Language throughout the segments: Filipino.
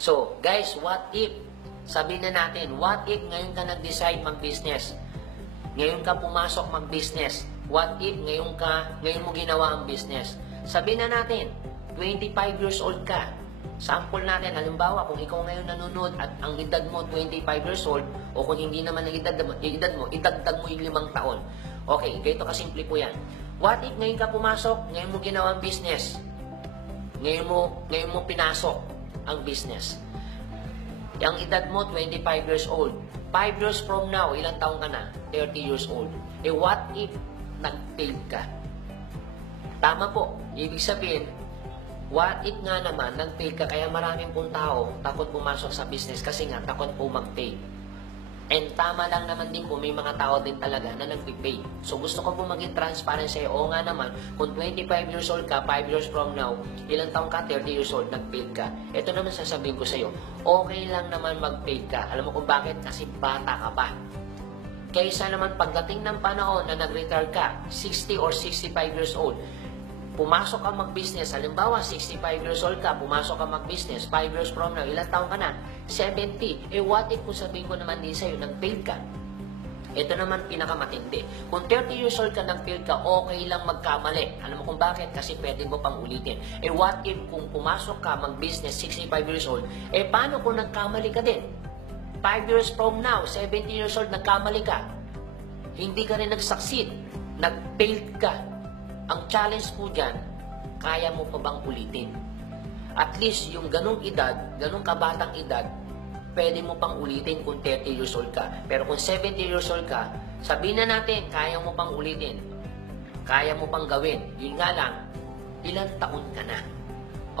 So, guys, what if, sabihin na natin, what if ngayon ka nag-decide mag-business? Ngayon ka pumasok mag-business. What if ngayon mo ginawa ang business? Sabihin na natin, 25 years old ka. Sample natin, halimbawa, kung ikaw ngayon nanonood at ang edad mo 25 years old, o kung hindi naman ang edad mo, idagdag mo yung 5 taon. Okay, ganito kasimple po yan. What if ngayon ka pumasok, ngayon mo ginawa ang business? Ngayon mo pinasok ang business. Ang edad mo, 25 years old. 5 years from now, ilang taon ka na? 30 years old. What if nag-fail ka? Tama po. Ibig sabihin, what if nga naman, nag-fail ka, kaya maraming pong tao takot pumasok sa business kasi nga takot po mag-fail. And tama lang naman din po, may mga tao din talaga na nag-fail. So gusto ko po maging transparent sa'yo. Oo nga naman, kung 25 years old ka, 5 years from now, ilang taong ka, 30 years old, nag-fail ka. Ito naman sasabihin ko sa'yo, okay lang naman mag-fail ka. Alam mo kung bakit? Kasi bata ka pa. Kaysa naman pagdating ng panahon na nag-retire ka, 60 or 65 years old, pumasok ka mag-business, halimbawa 65 years old ka, pumasok ka mag-business, 5 years from now, ilang taon ka na? 70. What if kung sabihin ko naman din sa'yo, nag-fail ka? Ito naman pinakamatindi. Kung 30 years old ka, nag-fail ka, okay lang magkamali. Alam mo kung bakit? Kasi pwede mo pang ulitin. What if kung pumasok ka mag-business, 65 years old, paano kung nagkamali ka din? 5 years from now, 70 years old, nagkamali ka. Hindi ka rin nag-succeed. Nag-fail ka. Ang challenge po dyan, kaya mo pa bang ulitin? At least yung ganong edad, ganong kabatang edad, pwede mo pang ulitin kung 30 years old ka. Pero kung 70 years old ka, sabihin na natin, kaya mo pang ulitin. Kaya mo pang gawin. Yun nga lang, ilang taon ka na?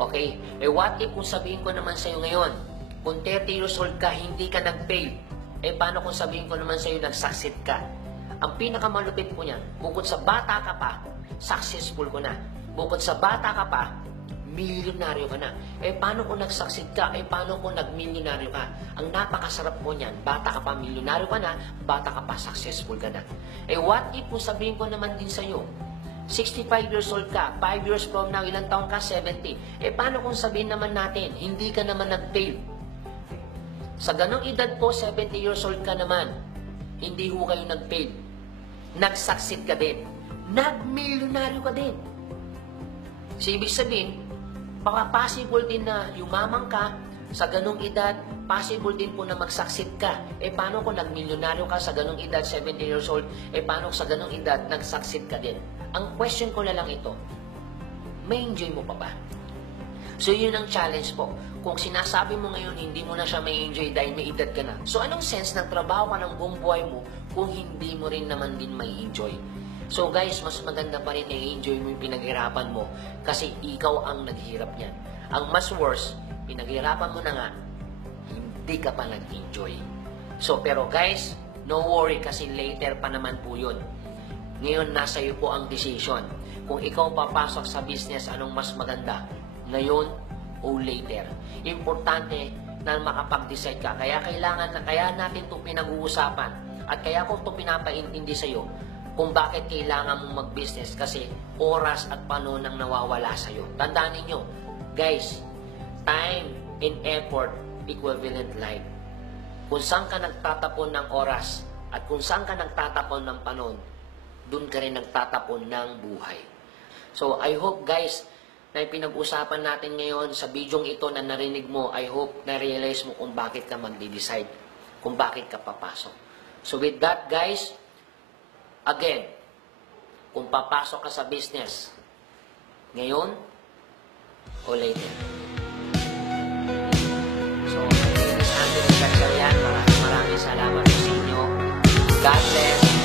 Okay? What if kung sabihin ko naman sa'yo ngayon, kung 30 years old ka, hindi ka nag-fail. Paano kung sabihin ko naman sa'yo, nag-succeed ka? Ang pinakamalupit po niyan, bukod sa bata ka pa, successful ko na. Bukod sa bata ka pa, milyonaryo ka na. Paano kung nag-succeed ka? Paano kung nag-milyonaryo ka? Ang napakasarap po niyan, bata ka pa, milyonaryo ka na, bata ka pa, successful ka na. What if kung sabihin ko naman din sa'yo, 65 years old ka, 5 years from now, ilang taon ka? 70. Paano kung sabihin naman natin, hindi ka naman nag-fail? Sa ganong edad po, 70 years old ka naman, hindi ho kayo nag-fail. Nag-succeed ka din. Nag-milyonaryo ka din. So, ibig sabihin, baka possible din na yumaman ka sa ganong edad, possible din po na mag-succeed ka. Paano kung nag-milyonaryo ka sa ganong edad, 70 years old, paano sa ganong edad, nag-succeed ka din? Ang question ko na lang ito, may enjoy mo pa ba? So, yun ang challenge po. Kung sinasabi mo ngayon, hindi mo na siya may enjoy dahil may edad ka na. So, anong sense ng trabaho ka ng buong buhay mo kung hindi mo rin naman din may enjoy? So guys, mas maganda pa rin na i-enjoy mo yung pinaghirapan mo kasi ikaw ang naghirap niyan. Ang mas worse, pinaghirapan mo na nga, hindi ka pa nag-enjoy. So pero guys, no worry kasi later pa naman po yun. Ngayon, nasa iyo po ang decision. Kung ikaw papasok sa business, anong mas maganda? Ngayon o later? Importante na makapag-decide ka. Kaya kaya natin itong pinag-uusapan at kaya ko itong pinapaintindi sa iyo kung bakit kailangan mong mag-business kasi oras at panahon ang nawawala sa'yo. Tandaan ninyo, guys, time and effort equivalent life. Kung saan ka nagtatapon ng oras at kung saan ka nagtatapon ng panahon, dun ka rin nagtatapon ng buhay. So, I hope guys, na pinag-usapan natin ngayon sa bidyong ito na narinig mo, I hope na-realize mo kung bakit ka mag-decide, kung bakit ka papasok. So, with that guys, again, kung papasok ka sa business, ngayon o later. So, this is Anthony Gatchalian. Maraming salamat sa inyo. God bless.